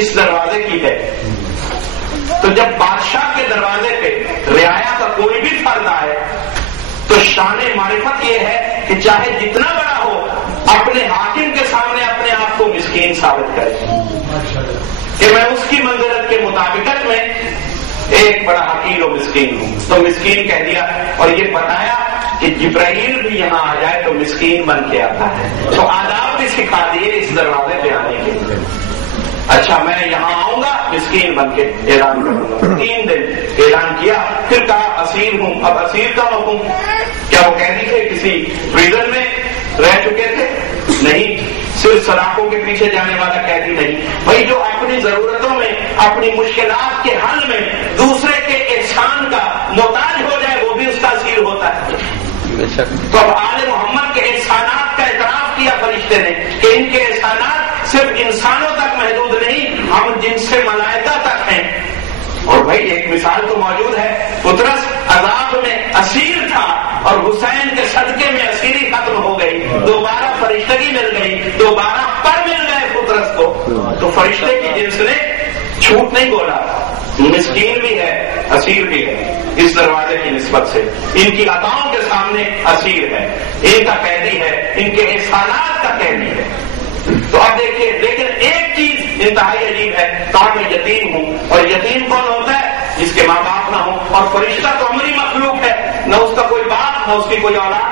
اس دروازے کی ہے. تو جب بادشاہ کے دروازے پہ رعایا کا کوئی بھی فرد آئے تو شان معرفت یہ ہے کہ چاہے جتنا بڑا ہو اپنے حاکم کے سامنے اپنے آپ کو مسکین ثابت کرے کہ میں اس کی منزلت کے مطابقت میں ایک بڑا حقیر و مسکین ہوں. تو مسکین کہہ دیا اور یہ بتایا کہ جبرائیل بھی یہاں آ جائے تو مسکین بن کے آتا ہے. تو آداب بھی سکھا دیے اس دروازے پہ آنے کے لیے. اچھا میں یہاں آؤں گا مسکین بن کے اعلان کروں گا. 3 دن اعلان کیا. پھر کہا اسیر ہوں. اب اسیر کا حکم کیا وہ قیدی تھے کسی پریزن میں رہ چکے تھے؟ نہیں. صرف سلاخوں کے پیچھے جانے والا قیدی نہیں بھائی، جو اپنی ضرورتوں میں اپنی مشکلات کے حل میں دوسرے کے احسان کا محتاج ہو جائے وہ بھی اس کا اسیر ہوتا ہے. تو اب آل محمد کے احسانات کا اعتراف کیا فرشتے نے کہ ان کے احسانات صرف انسانوں تک محدود نہیں، ہم جن سے ملائکہ تک ہیں. اور بھائی ایک مثال تو موجود ہے. پطرس عذاب میں اسیر تھا اور حسین کے صدقے میں اسیری ختم ہو گئی. دوبارہ فرشتگی مل گئی، دوبارہ پر مل گئے پطرس کو. تو فرشتے کی جنس نے جھوٹ نہیں بولا. مسکین بھی ہے، اسیر بھی ہے. اس دروازے کی نسبت سے ان کی عطاؤں کے سامنے اسیر ہے، ان کا قیدی ہے، ان کے احسانات کا قیدی ہے. تو اب دیکھیے، لیکن ایک چیز انتہائی عجیب ہے. کہا میں یتیم ہوں. اور یتیم کون ہوتا ہے؟ جس کے ماں باپ نہ ہوں. اور فرشتہ تو عمری مخلوق ہے، نہ اس کا کوئی باپ نہ اس کی کوئی اولاد.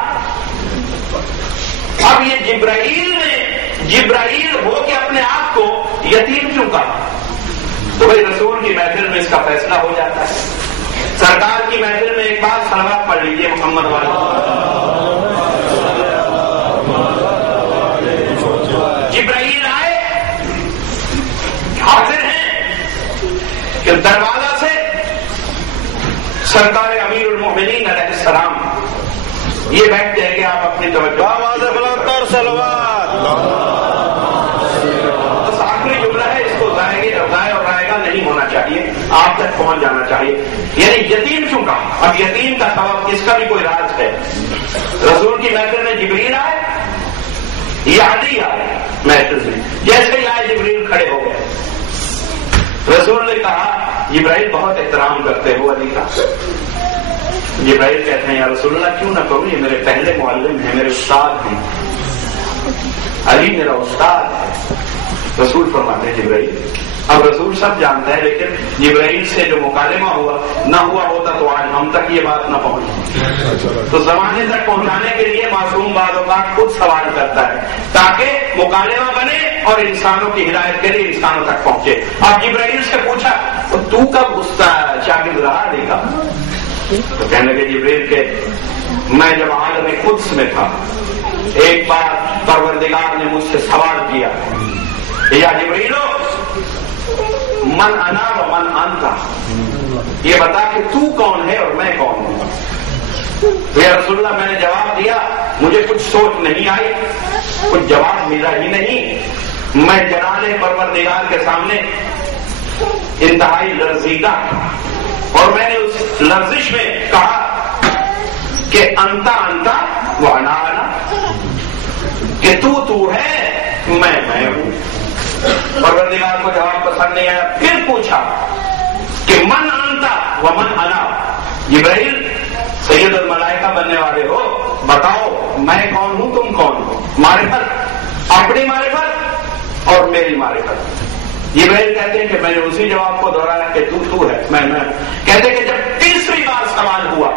اب یہ جبرائیل ہو کے اپنے آپ کو یتیم کیوں کہا؟ تو بھائی رسول کی محفل میں اس کا فیصلہ ہو جاتا ہے. سرکار کی محفل میں ایک بار صلوات پڑھ لیجیے محمد والے. جبرائیل آئے، حاضر ہیں کہ دروازہ سے سرکار امیر المومنین علیہ السلام یہ بیٹھ جائیں گے. آپ اپنی توجہ بس آخری جملہ ہے، اس کو ضائع اور رائے گا نہیں ہونا چاہیے، آپ تک پہنچ جانا چاہیے. یعنی یتیم کیوں کہا؟ اب یتیم کا سبب اس کا بھی کوئی راز ہے. رسول کی محفل میں جبریل آئے یا علی آئے محفل میں، جیسے ہی آئے جبریل کھڑے ہو گئے. رسول نے کہا جبرائیل بہت احترام کرتے ہو علی کا. جبرائیل کہتے ہیں یا رسول اللہ کیوں نہ کروں، یہ میرے پہلے معلم ہیں، میرے استاد ہیں، علی میرا استاد ہے. رسول فرماتے ہیں جبرائیل. اب رسول سب جانتا ہے، لیکن جبرائیل سے جو مکالمہ ہوا نہ ہوا ہوتا تو آج ہم تک یہ بات نہ پہنچتی. تو زمانے تک پہنچانے کے لیے معصوم بعض اوقات خود سوال کرتا ہے تاکہ مکالمہ بنے اور انسانوں کی ہدایت کے لیے انسانوں تک پہنچے. اب جبرائیل سے پوچھا تو کب شاگرد رہا علی کا؟ تو کہنے لگے جبریل کہ میں جب عالم قدس میں تھا ایک بار پروردگار نے مجھ سے سوال کیا یا جبریلو من انا و من انت، یہ بتا کہ تو کون ہے اور میں کون ہوں. یا رسول اللہ میں نے جواب دیا مجھے کچھ سوچ نہیں آئی، کچھ جواب ملا ہی نہیں. میں جلال پروردگار کے سامنے انتہائی لرزیدہ اور میں نے اس لرزش میں کہا کہ انتا انتا و انا انا، کہ تو ہے میں ہوں. پروردگار کو جواب پسند نہیں آیا. پھر پوچھا کہ من انتا و من انا، جبرائیل سید الملائکہ بننے والے ہو، بتاؤ میں کون ہوں تم کون ہو. معرفت، اپنی معرفت اور میری معرفت. جبرائیل کہتے ہیں کہ میں نے اسی جواب کو دہرایا کہ تو ہے میں. کہتے ہیں کہ جب تیسری بار سوال ہوا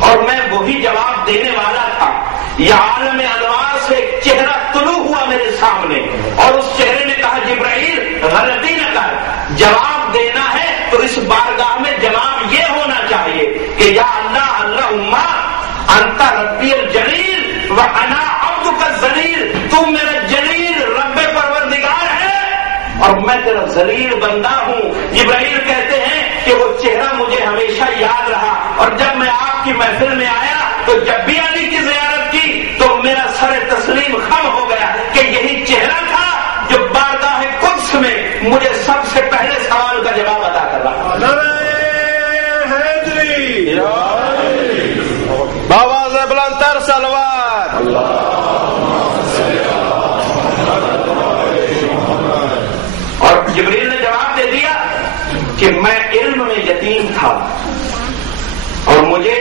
اور میں وہی جواب دینے والا تھا، یہ عالم انوار سے ایک چہرہ طلوع ہوا میرے سامنے اور اس چہرے نے کہا جبرائیل غلطی نہ کر، جواب دینا ہے تو اس بارگاہ میں جواب یہ ہونا چاہیے کہ یا اللہ اللہم انت ربی الجلیل و انا عبدک الذلیل، تم میرا جلیل رب پروردگار ہے اور میں تیرا ذلیل بندہ ہوں. جبرائیل کہتے ہیں کہ وہ چہرہ مجھے ہمیشہ یاد رہا اور جب میں آپ کی محفل میں آیا تو جب بھی علی کی زیارت کی تو میرا سر تسلیم خم ہو گیا کہ یہی چہرہ تھا جو بارگاہ قدس میں مجھے سب سے پہلے سوال کا جواب ادا کر رہا. بابا سے بلندر صلوات. اور جبریل نے جواب کہ میں علم میں یتیم تھا اور مجھے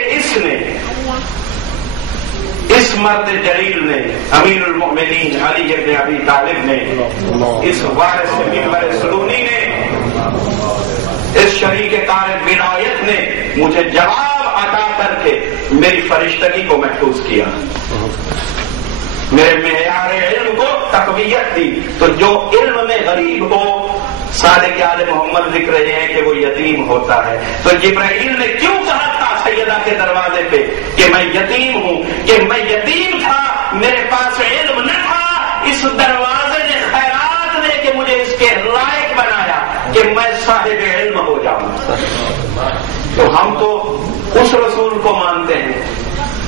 اس مرد جلیل نے امیر المؤمنین علی ابن ابی طالب نے، اس وارث منبر سلونی نے، اس شریک کار ولایت نے مجھے جواب عطا کر کے میری فرشتگی کو محفوظ کیا، میرے معیار علم کو تقویت دی۔ تو جو علم میں غریب ہو، صادق آل محمد لکھ رہے ہیں کہ وہ یتیم ہوتا ہے۔ تو جبرائیل نے کیوں کہا تھا سیدہ کے دروازے پہ کہ میں یتیم ہوں، کہ میں یتیم تھا، میرے پاس علم نہ تھا، اس دروازے نے خیرات دے کے مجھے اس کے لائق بنایا کہ میں صاحب علم ہو جاؤں۔ تو ہم تو اس رسول کو مانتے ہیں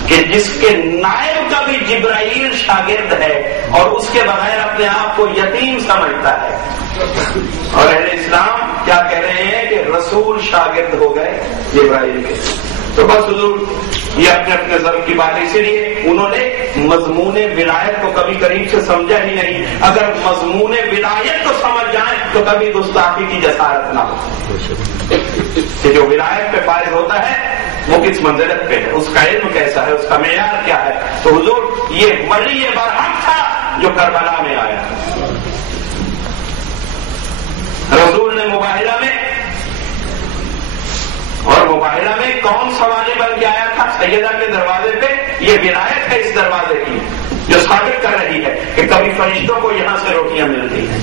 کہ جس کے نائب کا بھی جبرائیل شاگرد ہے اور اس کے بغیر اپنے آپ کو یتیم سمجھتا ہے۔ اور اہل اسلام کیا کہہ رہے ہیں کہ رسول شاگرد ہو گئے جبرائیل کے۔ تو بس حضور یہ اپنے اپنے ضرب کی بات، اسی لیے انہوں نے مضمون ولایت کو کبھی قریب سے سمجھا ہی نہیں۔ اگر مضمون ولایت کو سمجھ جائیں تو کبھی گستاخی کی جسارت نہ ہو کہ جو ولایت پہ فائز ہوتا ہے وہ کس منزلت پہ ہے، اس کا علم کیسا ہے، اس کا معیار کیا ہے۔ تو حضور یہ ولی برحق تھا جو کربلا میں آیا۔ رسول نے مباہلہ میں، اور مباہلہ میں کون سوالی بن کے آیا تھا؟ سیدہ کے دروازے پہ۔ یہ ولایت ہے اس دروازے کی جو ثابت کر رہی ہے کہ کبھی فرشتوں کو یہاں سے روٹیاں ملتی ہیں،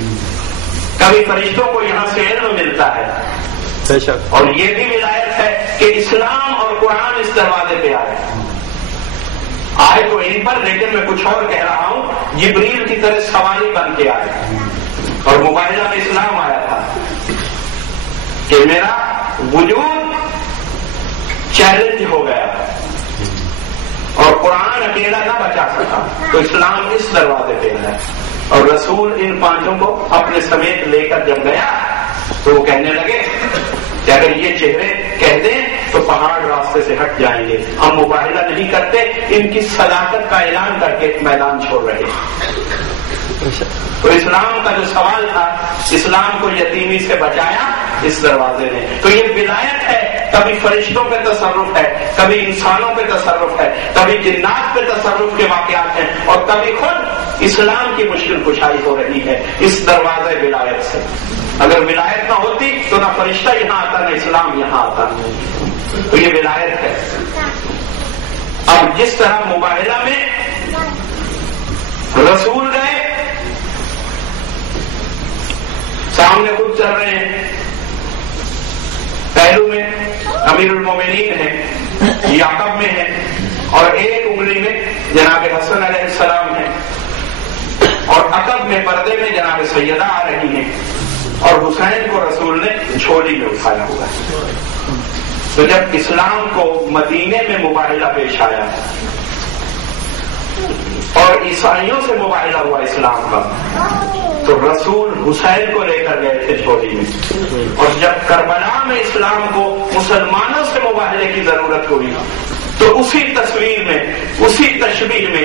کبھی فرشتوں کو یہاں سے علم ملتا ہے۔ اور یہ بھی ولایت ہے کہ اسلام اور قرآن اس دروازے پہ آئے تو ان پر، لیکن میں کچھ اور کہہ رہا ہوں، جبریل کی طرح سواری بن کے آئے اور مباہلہ میں اسلام آیا تھا کہ میرا وجود چیلنج ہو گیا اور قرآن اکیلا نہ بچا سکا، تو اسلام اس دروازے پہ ہے۔ اور رسول ان پانچوں کو اپنے سمیت لے کر جب گیا تو وہ کہنے لگے کہ اگر یہ چہرے کہہ دیں تو پہاڑ راستے سے ہٹ جائیں گے، ہم مباہلہ نہیں کرتے، ان کی صداقت کا اعلان کر کے میدان چھوڑ رہے۔ تو اسلام کا جو سوال تھا، اسلام کو یتیمی سے بچایا اس دروازے نے۔ تو یہ ولایت ہے، کبھی فرشتوں پہ تصرف ہے، کبھی انسانوں پہ تصرف ہے، کبھی جنات پہ تصرف کے واقعات ہیں، اور کبھی خود اسلام کی مشکل کشائی ہو رہی ہے اس دروازے ولایت سے۔ اگر ولایت نہ ہوتی تو نہ فرشتہ یہاں آتا نہ اسلام یہاں آتا۔ تو یہ ولایت ہے۔ اب جس طرح مباہلہ میں رسول گئے، سامنے خود چل رہے ہیں، پہلو میں امیر المومنین ہیں، یعقوب میں ہے، اور ایک انگلی میں جناب حسن علیہ السلام ہے، اور عقب میں پردے میں جناب سیدہ آ رہی ہیں، اور حسین کو رسول نے جھولی میں اٹھایا ہوا ہے۔ تو جب اسلام کو مدینے میں مباہلہ پیش آیا اور عیسائیوں سے مباہلہ ہوا اسلام کا، تو رسول حسین کو لے کر گئے تھے جھولی میں، اور جب کربلا میں اسلام کو مسلمانوں سے مباہلے کی ضرورت ہوئی تو اسی تصویر میں، اسی تشبیہ میں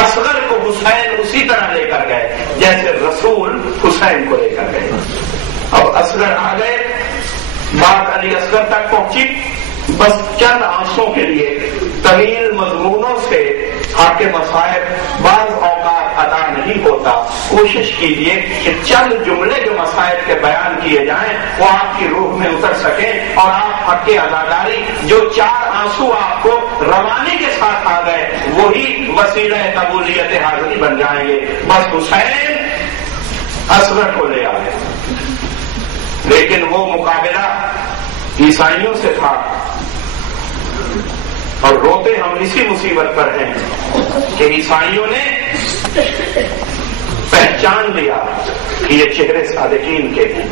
اصغر کو حسین اسی طرح لے کر گئے جیسے رسول حسین کو لے کر گئے۔ اب اصغر آ گئے، بات علی اصغر تک پہنچی، بس چند آنسوں کے لیے طویل مضمونوں سے آپ کے مصائب بعض اوقات ادا نہیں ہوتا۔ کوشش کیجئے کہ چند جملے جو مصائب کے بیان کیے جائیں وہ آپ کی روح میں اتر سکیں، اور آپ حق عزاداری جو 4 آنسو آپ کو روانی کے ساتھ آ گئے وہی وسیلہ قبولیت حاضری بن جائیں گے۔ بس حسین اصغر کو لے آئے، لیکن وہ مقابلہ عیسائیوں سے تھا، اور روتے ہم اسی مصیبت پر ہیں کہ عیسائیوں نے پہچان لیا کہ یہ چہرے صادقین کے ہیں۔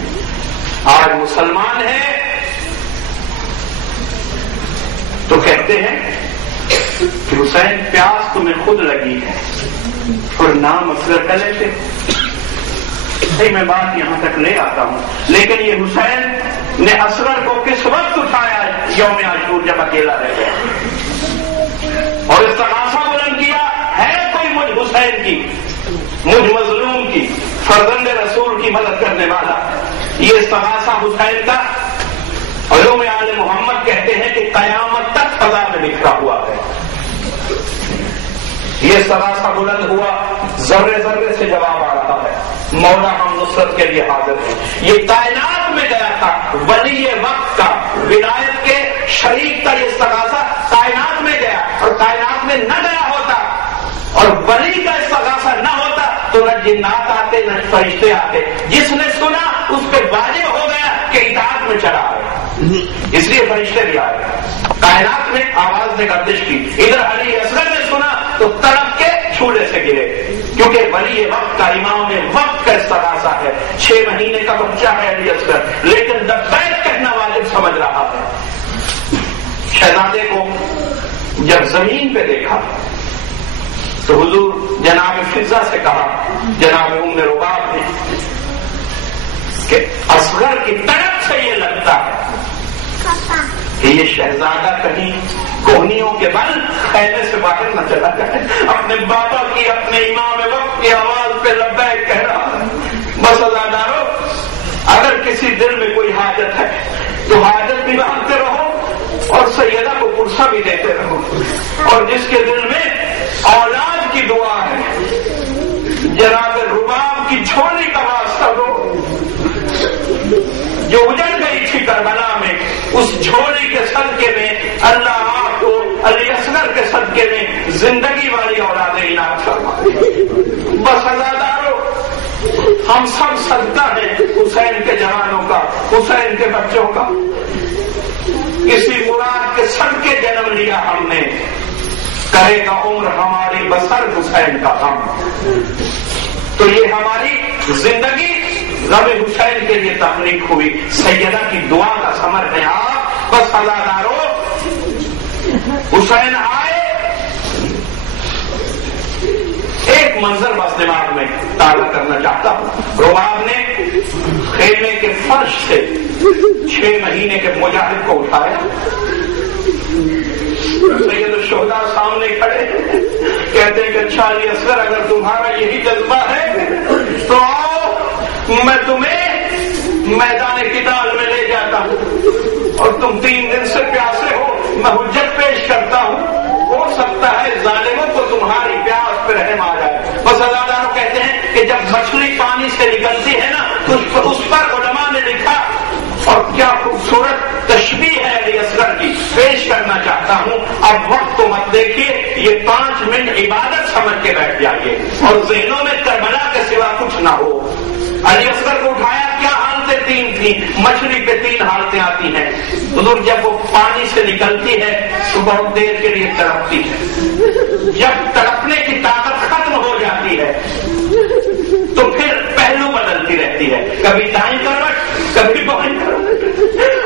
آج مسلمان ہیں تو کہتے ہیں کہ حسین پیاس تمہیں خود لگی ہے اور نام اصغر کا لیتے۔ میں بات یہاں تک لے آتا ہوں، لیکن یہ حسین نے اصغر کو کس وقت اٹھایا؟ یوم عاشور جب اکیلا رہ گیا اور استغاثہ بلند کیا، ہے کوئی مجھ حسین کی، مجھ مظلوم کی، فرزند رسول کی مدد کرنے والا؟ یہ استغاثہ حسین کا علوم آل محمد کہتے ہیں کہ قیامت تک فضا میں بکھرا ہوا ہے. یہ سراسا بلند ہوا، ذرے ذرے سے جواب آ رہا ہے. مولا ہم نصرت کے لیے حاضر ہیں. یہ کائنات میں گیا تھا، ولی وقت کا، ولایت کے شریک کا یہ استغاثہ کائنات میں گیا، اور کائنات میں نہ گیا ہوتا اور ولی کا استغاثہ نہ ہوتا تو نہ جنات آتے نہ فرشتے آتے. جس نے سنا اس پہ واجب ہو گیا کہ اطاعت میں چلا آئے، اس لیے فرشتے بھی آئے. کائنات میں آواز نے گردش کی، ادھر علی اصغر نے سنا تو تڑپ کے چھولے سے گرے، کیونکہ ولی وقت کا، امام وقت کا استغاثہ ہے. 6 مہینے کا بچہ ہے علی اصغر، لیکن لبیک کہنا واجب سمجھ رہا ہے. شہزادے کو جب زمین پہ دیکھا تو حضور جناب فضا سے کہا، جناب ام رباب نے، کہ اصغر کی طرف سے یہ لگتا ہے کہ یہ شہزادہ کہیں کوہنیوں کے بل خیمے سے باہر نہ چلا جائے. اپنے بابا کی، اپنے امام وقت کی آواز پہ لبیک کہہ رہا ہے. بس عزادارو، اگر کسی دل میں کوئی حاجت ہے تو حاجت بھی مانگتے رہو اور سیدہ کو پرسہ بھی دیتے رہو. اور جس کے دل میں اولاد کی دعا ہے، جناب رباب کی جھولی کا واسطہ دو جو اجڑ گئی تھی کربلا میں، اس جھولی کے صدقے میں اللہ آپ کو علی اصغر کے صدقے میں زندگی والی اولاد عنایت فرمائے. بس عزادارو، ہم سب صدقہ ہیں حسین کے جوانوں کا، حسین کے بچوں کا. اسی مراد کے صدقے جنم لیا ہم نے. کرے گا عمر ہماری بسر حسین کا غم. تو یہ ہماری زندگی غم حسین کے لیے تخلیق ہوئی. سیدہ کی دعا کا ثمر ہے آپ. بس عزادارو، حسین آئے. ایک منظر بس دماغ میں تازہ کرنا چاہتا ہوں. رباب نے خیمے کے فرش سے 6 مہینے کے مجاہد کو اٹھایا. سید الشہداء سامنے کھڑے کہتے ہیں کہ اچھا علی اصغر، اگر تمہارا یہی جذبہ ہے تو آؤ، میں تمہیں میدان قتال میں لے جاتا ہوں اور تم 3 دن سے پیاسے ہو، میں حجت پیش کرتا ہوں. ہو سکتا ہے ظالموں کو تمہاری پیاس پہ رحم آ جائے. بس عزادارو کہتے ہیں کہ جب مچھلی پانی سے نکلتی ہے نا تو اس پر علماء نے لکھا، اور کیا خوبصورت تشبیہ ہے علی اصغر کی، پیش کرنا چاہتا ہوں. اب وقت تو مت دیکھیے، یہ 5 منٹ عبادت سمجھ کے بیٹھ جائیے اور ذہنوں میں کربلا کے سوا کچھ نہ ہو. علی اصغر کو اٹھایا، کیا حالتیں 3 تھیں؟ مچھلی پہ 3 حالتیں آتی ہیں. حضور جب وہ پانی سے نکلتی ہے تو بہت دیر کے لیے تڑپتی ہے. جب تڑپنے کی طاقت ختم ہو جاتی ہے تو پھر پہلو بدلتی رہتی ہے، کبھی دائیں کروٹ کبھی بائیں کروٹ.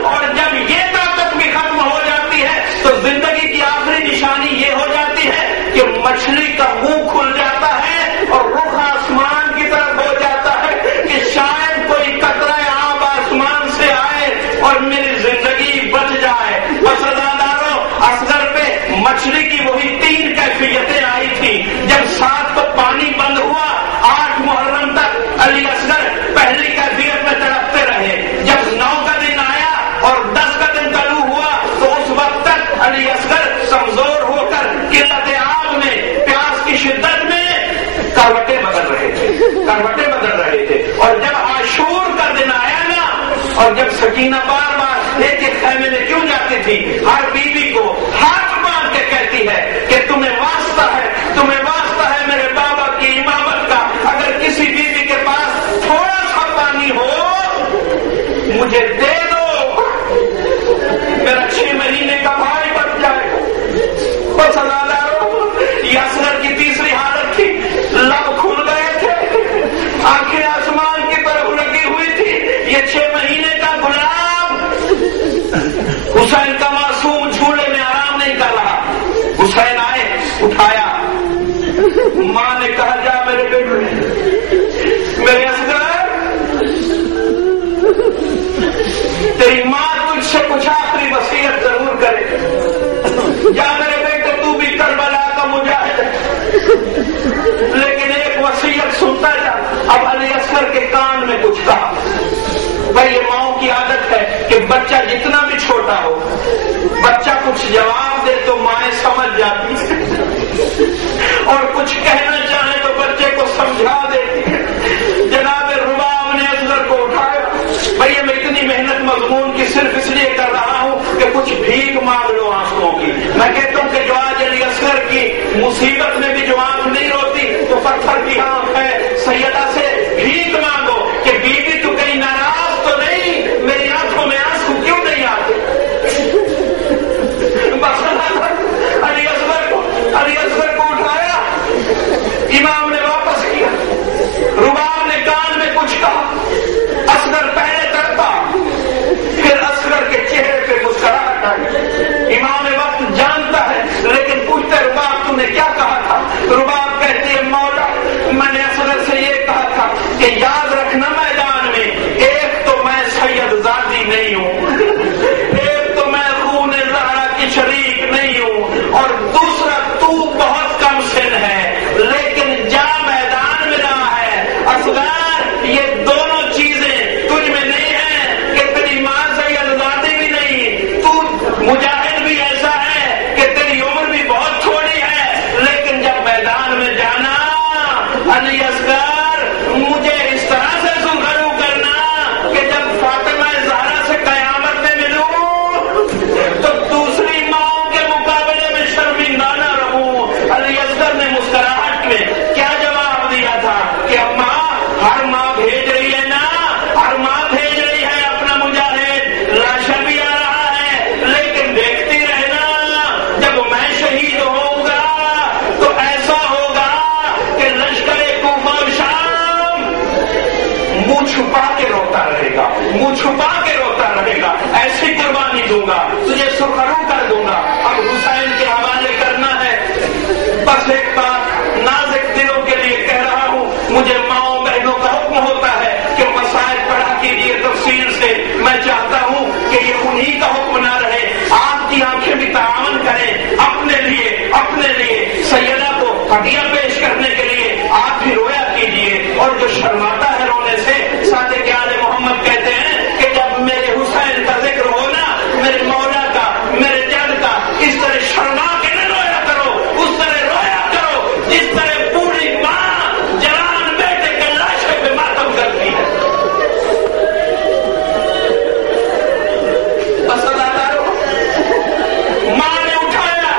اور جب یہ طاقت بھی ختم ہو جاتی ہے تو زندگی کی آخری نشانی یہ ہو جاتی ہے کہ مچھلی کا منہ کھل جاتا ہے اور رخ آسمان کی طرف ہو جاتا ہے کہ شاید کوئی قطرہ آب آسمان سے آئے اور میری زندگی بچ جائے. بس عزادارو، اصغر پہ مچھلی کی وہی 3 کیفیتیں آئی تھی. جب 7 کو پانی بند ہوا، 8 محرم تک علی اصغر پہلی کیفیت میں تڑپتے رہے. جب 9 کا دن آیا اور 10 کا دن طلوع ہوا تو اس وقت تک علی اصغر کمزور ہو کر قلت آب میں، پیاس کی شدت میں کروٹیں بدل رہے تھے. اور جب عاشور کا دن آیا نا، اور جب سکینہ بار بار ایک خیمے میں کیوں جاتی تھی، ہر بیوی کو ہاتھ باندھ کے کہتی ہے کہ تمہیں واسطہ ہے میرے بابا کی امامت کا. اگر کسی بیوی کے پاس تھوڑا سا پانی ہو مجھے دے دو، میرا 6 مہینے کا بھائی بن جائے. بس عزادارو، یہ اصغر کی تیسری حالت تھی. لب کھل گئے تھے، آنکھیں آسمان کی طرف لگی ہوئی تھی. یہ 6 مہینے کا غلام حسین کا معصوم جھولے میں آرام نہیں کر رہا. حسین آئے، اٹھایا. ماں نے کہا، جا میرے بیٹے، میرے اصغر، تیری ماں تجھ سے کچھ آخری وصیت ضرور کرے. جا میرے بیٹے، تو بھی کربلا کا مجاہد ہے، لیکن ایک وصیت سنتا جا. اب علی اصغر کے کان میں کچھ کہا. بھائی یہ ماؤں کی عادت ہے، کہ بچہ جتنا بھی چھوٹا ہو، بچہ کچھ جواب دے تو مائیں سمجھ جاتی ہے اور کچھ کہنا چاہے تو بچے کو سمجھا دیتی ہے۔ جناب رباب نے اصغر کو اٹھایا، بھئی میں اتنی محنت مضمون کی صرف اس لیے کر رہا ہوں کہ کچھ بھیک مانگ لو آنکھوں کی۔ میں کہتا ہوں کہ جو آج علی اصغر کی مصیبت میں بھی جو آنکھ نہیں روتی تو پتھر کی آنکھ ہے، سیدہ سے بھیک مانگو کہ بی بی تو کہیں ناراض تو نہیں، میری آنکھوں میں آنسو کیوں نہیں آتے؟ بس علی اصغر کو اٹھایا، امام نے واپس کیا، رباب نے کان میں کچھ کہا، اصغر پہلے تڑپا، پھر اصغر کے چہرے پہ مسکراہٹ آئی۔ امام وقت جانتا ہے لیکن پوچھتے رباب تو نے کیا کہا تھا؟ رباب کہتی ہے مولا میں نے اصغر سے یہ کہا تھا کہ یاد رکھنا میدان میں ایک تو میں سید زادی نہیں ہوں، ایک تو میں خون زہرا کی شریک نہیں ہوں، اور دوسرا تو بہت کم سن ہے لیکن جا میدان میں رہا ہے۔ اصغر یہ دونوں چیزیں تجھ میں نہیں ہیں کہ تیری ماں سید زادی بھی نہیں، تو مجاہد بھی ایسا ہے کہ تیری عمر بھی بہت تھوڑی ہے، لیکن جب میدان میں جانا علی اصغر مجھے اس طرح سے سرخرو کرنا کہ جب فاطمہ زہرا سے قیامت میں ملوں تو دوسری ماؤں کے مقابلے میں شرمندہ نہ رہوں۔ علی اصغر نے مسکراہٹ میں کیا جواب دیا تھا کہ اماں ہر ماں بھیج رہی ہے نا، ہر ماں بھیج رہی ہے اپنا مجاہد، لاشا بھی آ رہا ہے لیکن دیکھتی رہنا جب میں شہید ہوں گا تو ایسا ہوگا کہ لشکر کوفہ و شام منہ چھپا کے روتا رہے گا، منہ چھپا کے روتا رہے گا، ایسی قربانی دوں گا، تجھے سرخرو کر دوں گا۔ اب حسین کے حوالے کرنا ہے، بس ایک بات نازک دلوں کے لیے کہہ رہا ہوں، مجھے ماؤں بہنوں کا حکم ہوتا ہے کہ مسائل پڑھا کیجیے تفصیل سے، میں چاہتا ہوں کہ یہ انہی کا حکم نہ رہے، آپ کی آنکھیں بھی تعاون کریں اپنے لیے سیدہ کو ہدیہ پیش کرنے کے لیے، آپ بھی رویا کیجیے، اور جو شرماتا ہے رونے سے، صادق آل محمد کہتے ہیں کہ جب میرے حسین کا ذکر ہونا، میرے مولا کا، میرے جد کا، اس طرح شرما کے نہ رویا کرو، اس طرح رویا کرو جس طرح بوڑھی ماں جوان بیٹے کے لاشے پہ ماتم کرتی ہے۔ بس ادارو ماں نے اٹھایا،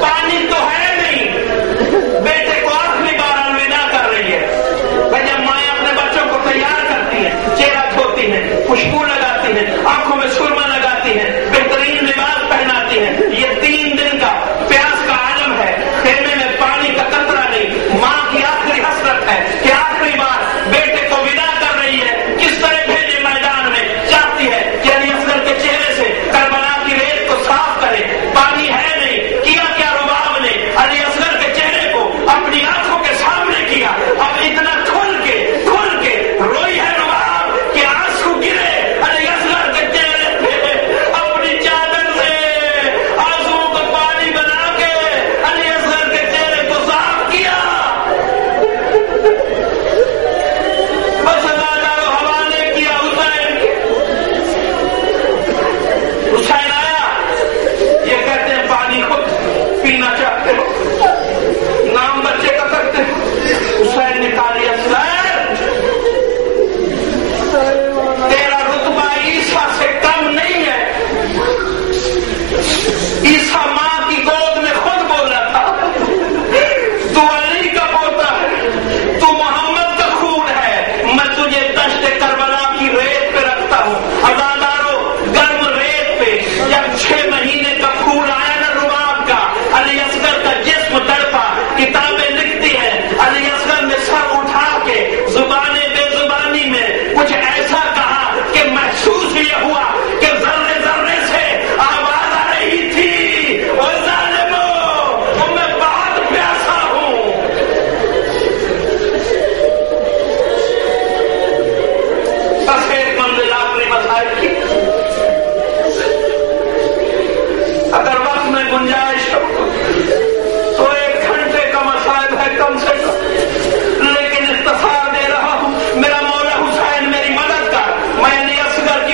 پانی تو ہے نہیں، بیٹے کو آخری بار الوداع کر رہی ہے۔ جب مائیں اپنے بچوں کو تیار کرتی ہیں، چہرہ دھوتی ہیں، خوشبو لگاتی ہیں، آنکھوں میں سرما لگاتی ہیں، بہترین لباس پہناتی ہیں، یہ 3 دن کا پیاس کا عالم ہے، خیمے میں پانی کا قطرہ نہیں، ماں کی آخری حسرت ہے کہ آخری بار بیٹے کو ودا کر رہی ہے، کس طرح بھیجے میدان میں، چاہتی ہے کہ علی اصغر کے چہرے سے کربلا کی ریت کو صاف کرے، پانی ہے نہیں، کیا کیا رباب نے علی اصغر کے چہرے کو اپنی آنکھوں کے سامنے کیا، اب اتنا کھل کے روئی ہے رباب کہ آنسو گرے علی اصغر کے چہرے پہ، اپنی چادر سے آنسو کو پانی بنا کے علی اصغر کے چہرے کو صاف کیا۔ بس ادارو حوالے کیا حسین کے، حسین آیا، یہ کہتے ہیں پانی خود پینا چاہتے ہو، نام بچے کا کرتے ہو، حسین نے کہا علی اصغر تیرا رتبہ عیسیٰ سے کم نہیں ہے، عیسیٰ ماں کی گود میں خود بولا تھا، تو علی کا پوتا ہے، تو محمد کا خون ہے، میں تجھے دشت کربلا کی ریت پہ رکھتا ہوں۔ ازادارو گرم ریت پہ جب 6 مہینے کا خون آیا نا رباب کا، علی اصغر کا جسم تڑپا، کتابیں لکھتی ہیں علی اصغر نے سر اٹھا کے زبان بے زبانی میں کچھ ایسا کہا کہ محسوس یہ ہوا کہ ذرے ذرے سے آواز آ رہی تھی، او ظالمو میں بہت پیاسا ہوں۔ بس ایک منزل آخری مسائل کی، اگر وقت میں گنجائش ہو تو 1 گھنٹے کا مسائل ہے کم سے کم، لیکن اختصار دے رہا ہوں۔ میرا مولا حسین میری مدد کر، میں علی اصغر کی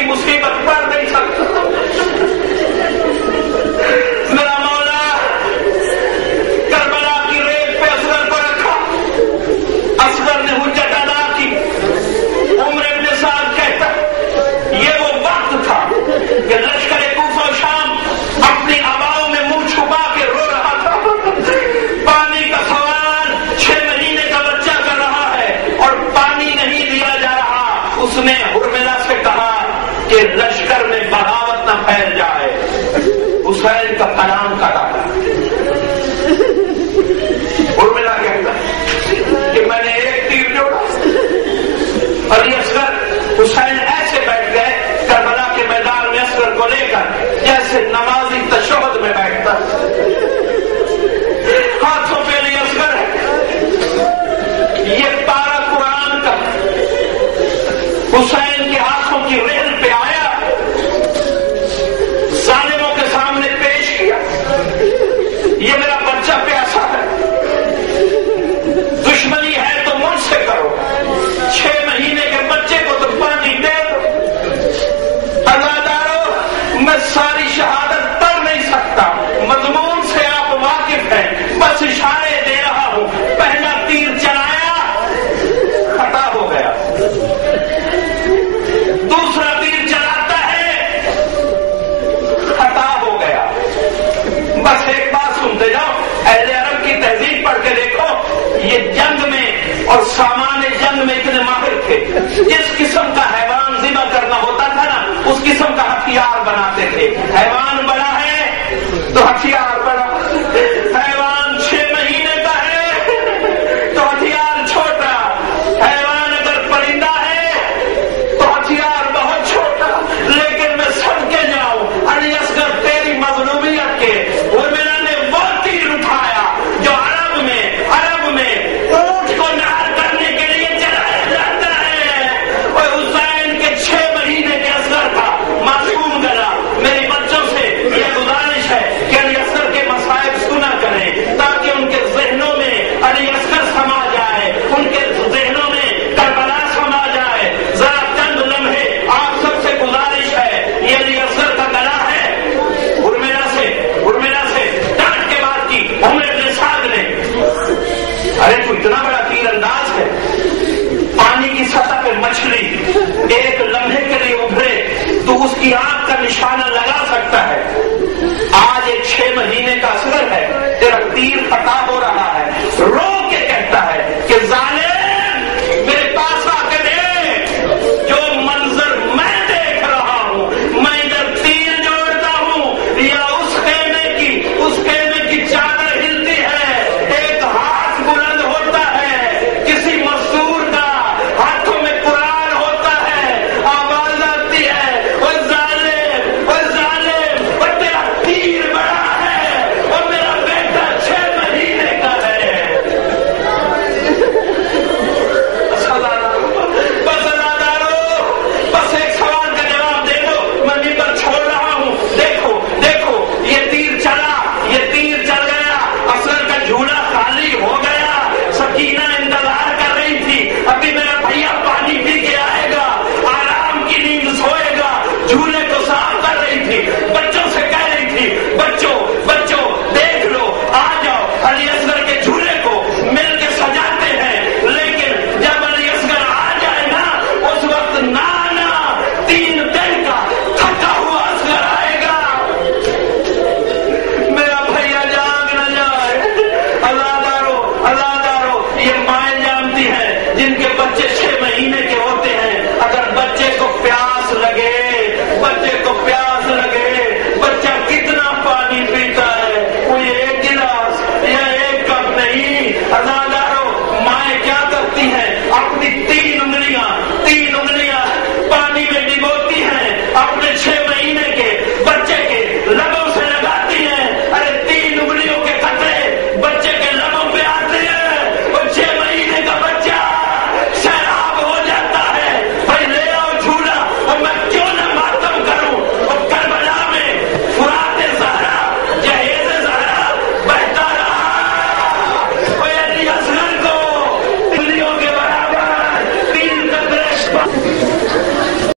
نے حرملہ سے کہا کہ لشکر میں بغاوت نہ پھیل جائے. حسین کا کلام کٹا. حرملہ کہتا کہ میں نے ایک تیر جوڑا. علی اصغر حسین ایسے بیٹھ گئے کربلا کے میدان میں اصغر کو لے کر جیسے نمازی تشہد میں بیٹھتا. ہاتھوں پہ علی اصغر ہے. یہ پارا قرآن کا حسین کے ہاتھوں کی ریل پہ آیا, ظالموں کے سامنے پیش کیا. یہ میرا بچہ پیاسا ہے, دشمنی ہے تو مجھ سے کرو. 6 مہینے کے بچے کو تو پانی دے دو. عزادارو, میں ساری شہادت پڑھ نہیں سکتا, مضمون سے آپ واقف ہیں, بس اشارے دے رہا ہوں. پہلا تیر چلایا, خطا ہو گیا. دوسرا تیر چلاتا ہے, خطا ہو گیا. بس ایک بات سنتے جاؤ, اہل عرب کی تہذیب پڑھ کے دیکھو. یہ جنگ میں اور سامان جنگ میں اتنے ماہر تھے. جس قسم کا حیوان ذبح کرنا ہوتا تھا نا, اس قسم کا ہتھیار بناتے تھے. حیوان بڑا ہے تو ہتھیار بڑا, حیوان 6 مہینے کا ہے تو ہتھیار چھوٹا, حیوان اگر پرندہ ہے تو ہتھیار بہت چھوٹا. لیکن میں سب کے جاؤں علی اصغر تیری مظلومیت کے, حرملہ نے وہ تیر اٹھایا جو عرب میں اونٹ کو نہار کرنے کے لیے چلایا جاتا ہے. اور حسین کے 6 مہینے کے اصغر کا معصوم گلا. میرے بچوں سے یہ گزارش ہے کہ علی اصغر کے مصائب سنا کریں تاکہ ان کے ذہنوں میں علی اصغر سما جائے, ان کے ذہنوں میں کربلا سما جائے. ذرا چند لمحے آپ سب سے گزارش ہے, یہ علی اصغر کا گلا ہے. حرملہ سے ڈانٹ کے بات کی عمر بن سعد نے. ارے تو اتنا بڑا تیر انداز ہے, پانی کی سطح پہ مچھلی ایک لمحے کے لیے ابھرے تو اس کی آنکھ کا نشانہ لگا سکتا ہے. آج ایک 6 مہینے کا اصغر ہے, تیرا تیر خطا ہو رہا ہے. رو کے کہتا ہے کہ ظالم میرے پاس آ کے دیکھ, جو منظر میں دیکھ رہا ہوں, میں ادھر تیر جوڑتا ہوں یا اس خیمے کی چادر ہلتی ہے, ایک ہاتھ بلند ہوتا ہے کسی مزدور کا, ہاتھوں میں قرآن ہوتا ہے, آواز آتی ہے وہ ظالم وہ تیرا تیر بڑا ہے اور میرا بیٹا 6 مہینے کا ہے. بس ایک سوال کا جواب دے دو, میں ممبر چھوڑ رہا ہوں. دیکھو یہ تیر چل گیا, اصغر کا جھولا خالی ہو گیا. سکینہ انتظار کر رہی تھی, ابھی میرا بھیا پانی پی کے آئے گا, آرام کی نیند سوئے گا. جھولے کو صاف کر رہی تھی, بچوں سے کہہ رہی تھی بچوں دیکھ لو, آ جاؤ علی اصغر کے جھولے کو مل کے سجاتے ہیں. لیکن جب علی اصغر آ جائے نا, اس وقت نانا 3 دن کا تھکا ہوا اصغر آئے گا. میرا بھیا جاگ نہ جائے. عزادارو, یہ مائیں جانتی ہیں جن کے بچے 6 مہینے کے ہوتے ہیں, اگر بچے کو پیاس لگے, بچہ کتنا پانی پیتا ہے, کوئی 1 گلاس یا 1 کپ نہیں. عزادارو, مائیں کیا کرتی ہیں, اپنی 3 انگلیاں پانی میں ڈبوتی ہیں, اپنے 6